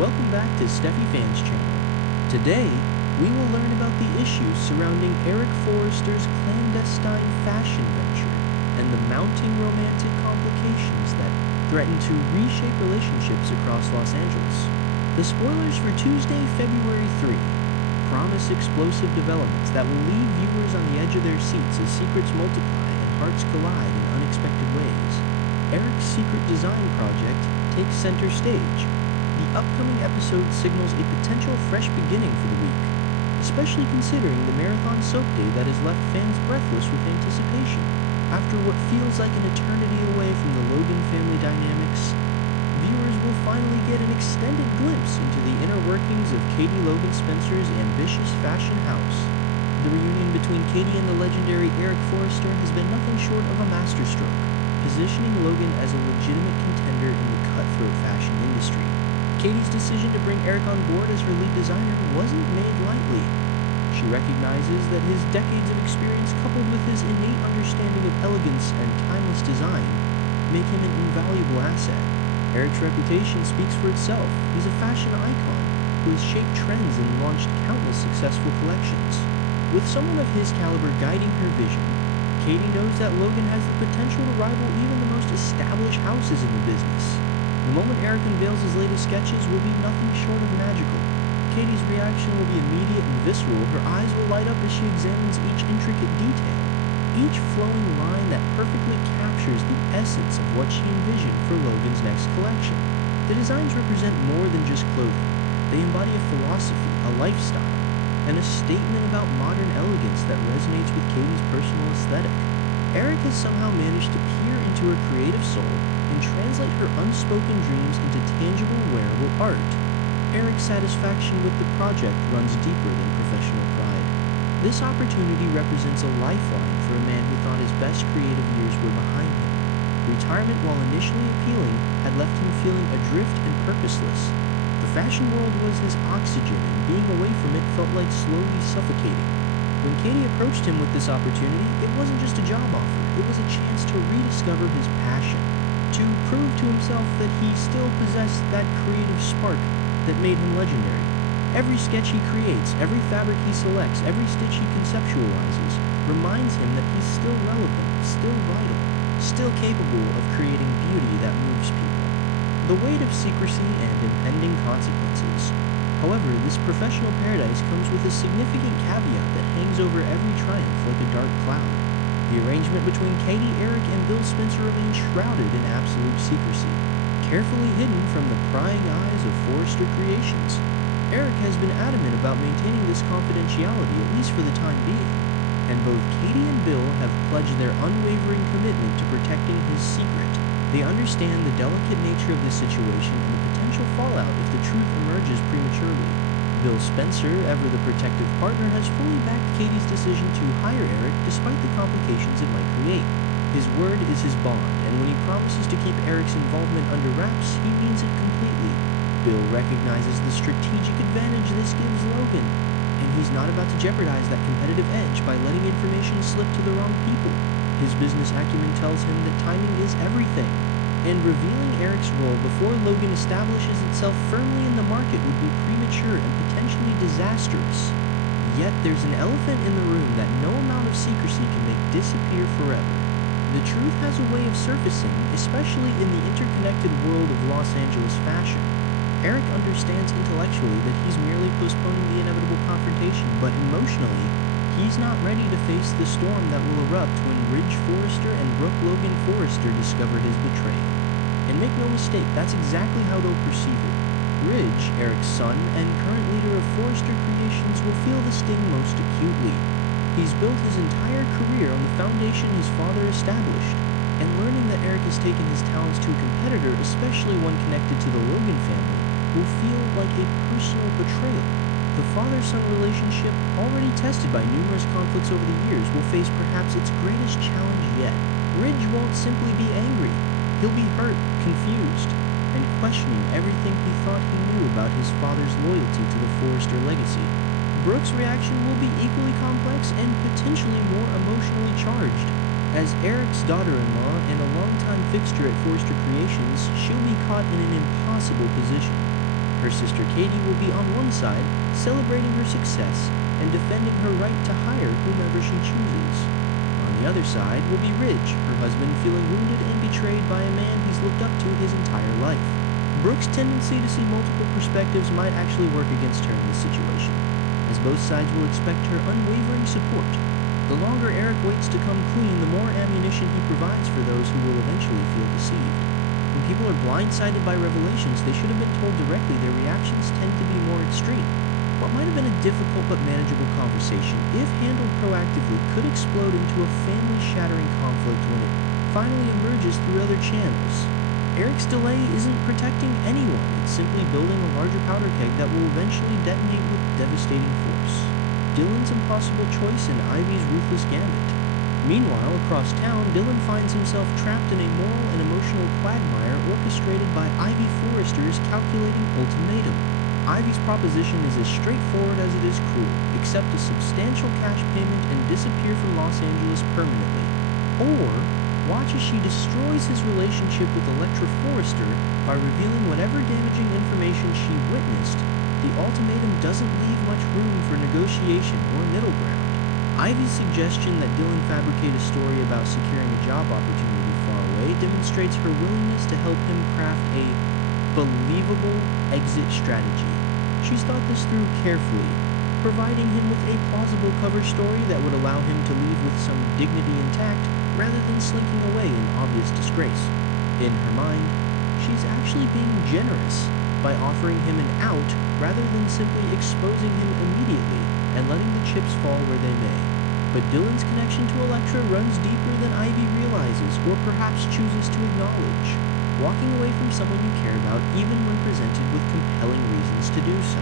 Welcome back to Steffi Fan's channel. Today, we will learn about the issues surrounding Eric Forrester's clandestine fashion venture and the mounting romantic complications that threaten to reshape relationships across Los Angeles. The spoilers for Tuesday, February 3 promise explosive developments that will leave viewers on the edge of their seats as secrets multiply and hearts collide in unexpected ways. Eric's secret design project takes center stage. The upcoming episode signals a potential fresh beginning for the week, especially considering the marathon soap day that has left fans breathless with anticipation. After what feels like an eternity away from the Logan family dynamics, viewers will finally get an extended glimpse into the inner workings of Katie Logan Spencer's ambitious fashion house. The reunion between Katie and the legendary Eric Forrester has been nothing short of a masterstroke, positioning Logan as a legitimate contender in the cutthroat fashion industry. Katie's decision to bring Eric on board as her lead designer wasn't made lightly. She recognizes that his decades of experience coupled with his innate understanding of elegance and timeless design make him an invaluable asset. Eric's reputation speaks for itself. He's a fashion icon who has shaped trends and launched countless successful collections. With someone of his caliber guiding her vision, Katie knows that Logan has the potential to rival even the most established houses in the business. The moment Eric unveils his latest sketches will be nothing short of magical. Katie's reaction will be immediate and visceral. Her eyes will light up as she examines each intricate detail, each flowing line that perfectly captures the essence of what she envisioned for Logan's next collection. The designs represent more than just clothing. They embody a philosophy, a lifestyle, and a statement about modern elegance that resonates with Katie's personal aesthetic. Eric has somehow managed to peer into her creative soul and translate her unspoken dreams into tangible, wearable art. Eric's satisfaction with the project runs deeper than professional pride. This opportunity represents a lifeline for a man who thought his best creative years were behind him. Retirement, while initially appealing, had left him feeling adrift and purposeless. The fashion world was his oxygen, and being away from it felt like slowly suffocating. When Katie approached him with this opportunity, it wasn't just a job offer, it was a chance to rediscover his passion, to prove to himself that he still possessed that creative spark that made him legendary. Every sketch he creates, every fabric he selects, every stitch he conceptualizes reminds him that he's still relevant, still vital, still capable of creating beauty that moves people. The weight of secrecy and impending consequences. However, this professional paradise comes with a significant caveat that hangs over every triumph like a dark cloud. The arrangement between Katie, Eric, and Bill Spencer remains shrouded in absolute secrecy, carefully hidden from the prying eyes of Forrester Creations. Eric has been adamant about maintaining this confidentiality, at least for the time being, and both Katie and Bill have pledged their unwavering commitment to protecting his secret. They understand the delicate nature of this situation and the potential fallout if the truth emerges prematurely. Bill Spencer, ever the protective partner, has fully backed Katie's decision to hire Eric despite the complications it might create. His word is his bond, and when he promises to keep Eric's involvement under wraps, he means it completely. Bill recognizes the strategic advantage this gives Logan, and he's not about to jeopardize that competitive edge by letting information slip to the wrong people. His business acumen tells him that timing is everything, and revealing Eric's role before Logan establishes itself firmly in the market would be premature and potentially disastrous. Yet there's an elephant in the room that no amount of secrecy can make disappear forever. The truth has a way of surfacing, especially in the interconnected world of Los Angeles fashion. Eric understands intellectually that he's merely postponing the inevitable confrontation, but emotionally, he's not ready to face the storm that will erupt when Ridge Forrester and Brooke Logan Forrester discover his betrayal. And make no mistake, that's exactly how they'll perceive it. Ridge, Eric's son and current leader of Forrester Creations, will feel the sting most acutely. He's built his entire career on the foundation his father established, and learning that Eric has taken his talents to a competitor, especially one connected to the Logan family, will feel like a personal betrayal. The father-son relationship, already tested by numerous conflicts over the years, will face perhaps its greatest challenge yet. Ridge won't simply be angry. He'll be hurt, confused, and questioning everything he thought he knew about his father's loyalty to the Forrester legacy. Brooke's reaction will be equally complex and potentially more emotionally charged. As Eric's daughter-in-law and a longtime fixture at Forrester Creations, she'll be caught in an impossible position. Her sister Katie will be on one side, celebrating her success and defending her right to hire whomever she chooses. On the other side will be Ridge, her husband feeling wounded and betrayed by a man he's looked up to his entire life. Brooke's tendency to see multiple perspectives might actually work against her in this situation, as both sides will expect her unwavering support. The longer Eric waits to come clean, the more ammunition he provides for those who will eventually feel deceived. When people are blindsided by revelations they should have been told directly, their reactions tend to be more extreme. What might have been a difficult but manageable conversation, if handled proactively, could explode into a family-shattering conflict when it finally emerges through other channels. Eric's delay isn't protecting anyone, it's simply building a larger powder keg that will eventually detonate with devastating force. Dylan's impossible choice and Ivy's ruthless gambit. Meanwhile, across town, Dylan finds himself trapped in a moral and emotional quagmire orchestrated by Ivy Forrester's calculating ultimatum. Ivy's proposition is as straightforward as it is cruel: accept a substantial cash payment and disappear from Los Angeles permanently. Or watch as she destroys his relationship with Electra Forrester by revealing whatever damaging information she witnessed. The ultimatum doesn't leave much room for negotiation or middle ground. Ivy's suggestion that Dylan fabricate a story about securing a job opportunity far away demonstrates her willingness to help him craft a believable exit strategy. She's thought this through carefully, providing him with a plausible cover story that would allow him to leave with some dignity intact rather than slinking away in obvious disgrace. In her mind, she's actually being generous by offering him an out rather than simply exposing him immediately and letting the chips fall where they may. But Dylan's connection to Electra runs deeper than Ivy realizes or perhaps chooses to acknowledge. Walking away from someone you care about, even when presented with compelling reasons to do so,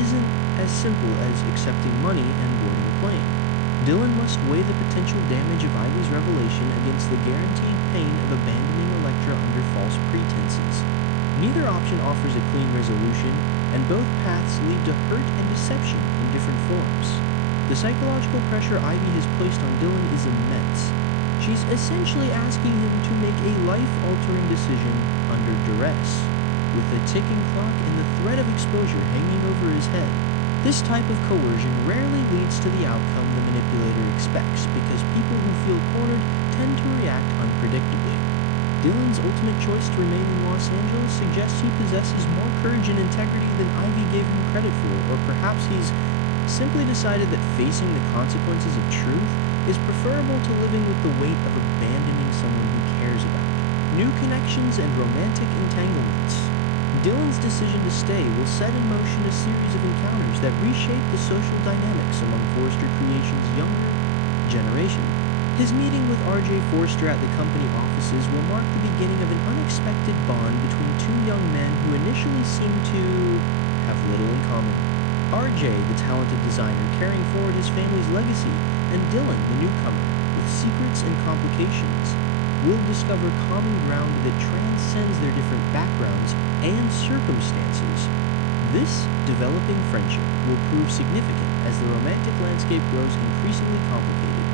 isn't as simple as accepting money and boarding a plane. Dylan must weigh the potential damage of Ivy's revelation against the guaranteed pain of abandoning Electra under false pretenses. Neither option offers a clean resolution, and both paths lead to hurt and deception in different forms. The psychological pressure Ivy has placed on Dylan is immense. She's essentially asking him to make a life-altering decision under duress, with a ticking clock and the threat of exposure hanging over his head. This type of coercion rarely leads to the outcome the manipulator expects, because people who feel cornered tend to react unpredictably. Dylan's ultimate choice to remain in Los Angeles suggests he possesses more courage and integrity than Ivy gave him credit for, or perhaps he's simply decided that facing the consequences of truth is preferable to living with the weight of abandoning someone he cares about. New connections and romantic entanglements. Dylan's decision to stay will set in motion a series of encounters that reshape the social dynamics among Forrester Creations' younger generation. His meeting with R.J. Forrester at the company offices will mark the beginning of an unexpected bond between two young men who initially seem to have little in common. R.J., the talented designer carrying forward his family's legacy, and Dylan, the newcomer, with secrets and complications, will discover common ground that transcends their different backgrounds and circumstances. This developing friendship will prove significant as the romantic landscape grows increasingly complicated.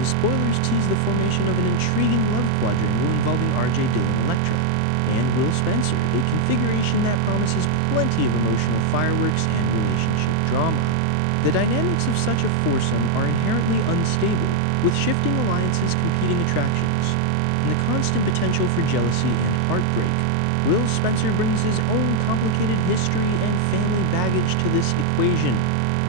The spoilers tease the formation of an intriguing love quadrangle involving R.J., Dylan, Electra, and Will Spencer, a configuration that promises plenty of emotional fireworks and relationship drama. The dynamics of such a foursome are inherently unstable, with shifting alliances, competing attractions, and the constant potential for jealousy and heartbreak. Will Spencer brings his own complicated history and family baggage to this equation.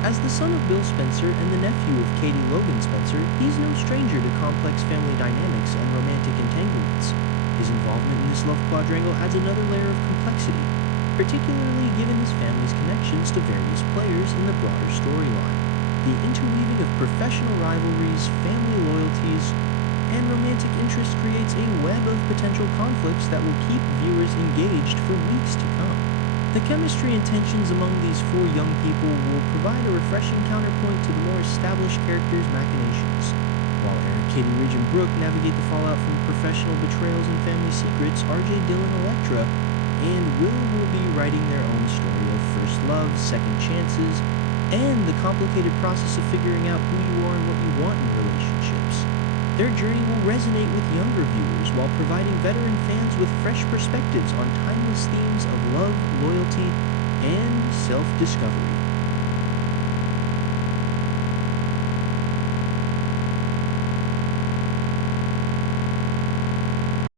As the son of Bill Spencer and the nephew of Katie Logan Spencer, he's no stranger to complex family dynamics and romantic entanglements. His involvement in this love quadrangle adds another layer of complexity, particularly given his family's connections to various players in the broader storyline. The interweaving of professional rivalries, family loyalties, and romantic interest creates a web of potential conflicts that will keep viewers engaged for weeks to come. The chemistry and tensions among these four young people will provide a refreshing counterpoint to the more established characters' machinations. While Eric, Katie, Ridge, and Brooke navigate the fallout from professional betrayals and family secrets, R.J., Dylan, Electra, and Will be writing their own story of first loves, second chances, and the complicated process of figuring out who you are and what you want in relationships. Their journey will resonate with younger viewers while providing veteran fans with fresh perspectives on timeless themes of love, loyalty, and self-discovery.